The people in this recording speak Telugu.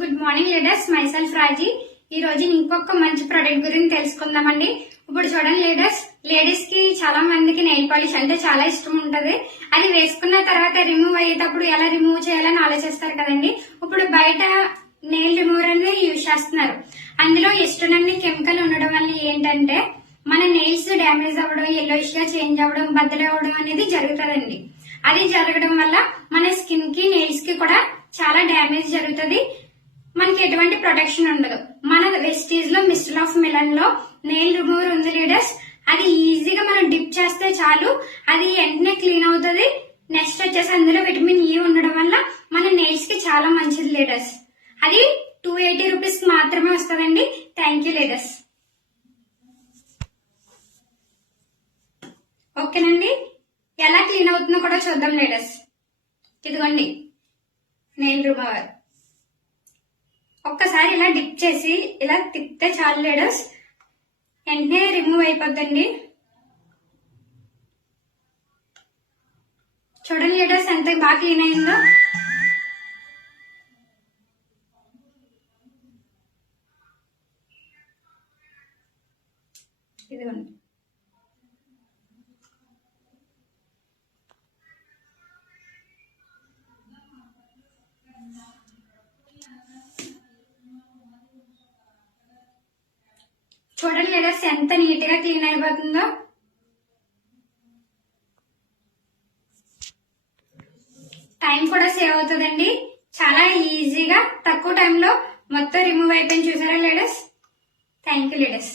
గుడ్ మార్నింగ్ లీడర్స్, మైసెల్ఫ్ రాజీ. ఈ రోజు ఇంకొక మంచి ప్రొడక్ట్ గురించి తెలుసుకుందామండి. ఇప్పుడు చూడండి లీడర్స్, లేడీస్ కి చాలా మందికి నెయిల్ పాలిష్ అంటే చాలా ఇష్టం ఉంటది. అది వేసుకున్న తర్వాత రిమూవ్ అయ్యేటప్పుడు ఎలా రిమూవ్ చేయాలని ఆలోచిస్తారు కదండి. ఇప్పుడు బయట నెయిల్ రిమూవర్ అనేది యూజ్ చేస్తున్నారు. అందులో ఇష్టమన్ని కెమికల్ ఉండడం వల్ల ఏంటంటే మన నెయిల్స్ డ్యామేజ్ అవ్వడం, ఎల్లోయిష్ గా చేంజ్ అవ్వడం, బద్దలు అవ్వడం అనేది జరుగుతుందండి. అది జరగడం వల్ల మన స్కిన్ కి, నెయిల్స్ కి కూడా చాలా డ్యామేజ్ జరుగుతుంది. మనకి ఎటువంటి ప్రొటెక్షన్ ఉండదు. మన వెస్టీజ్ లో మిస్టర్ ఆఫ్ మిలన్ లో నెయిల్ రిమూవర్ ఉంది లీడర్స్. అది ఈజీగా మనం డిప్ చేస్తే చాలు, అది వెంటనే క్లీన్ అవుతుంది. నెక్స్ట్ వచ్చేసి అందులో విటమిన్ ఈ ఉండడం వల్ల మన నెయిల్స్ కి చాలా మంచిది లీడర్స్. అది 280 రూపీస్ మాత్రమే వస్తుందండి. Thank you leaders. ఓకేనండి, ఎలా క్లీన్ అవుతుందో కూడా చూద్దాం లీడర్స్. ఇదిగోండి నెయిల్ రిమూవర్. ఒక్కసారి ఇలా డిప్ చేసి ఇలా తిప్పితే చాలు లీడర్స్, వెంటనే రిమూవ్ అయిపోద్దండి. చూడండి లీడర్స్ ఎంత బాగా క్లీన్ అయిందో. ఇదిగోండి, చూడండి లీడర్స్ ఎంత నీట్ గా క్లీన్ అయిపోతుందో. టైం కూడా సేవ్ అవుతుందండి. చాలా ఈజీగా తక్కువ టైంలో మొత్తం రిమూవ్ అయిపోయింది. చూసారా లీడర్స్? Thank you leaders.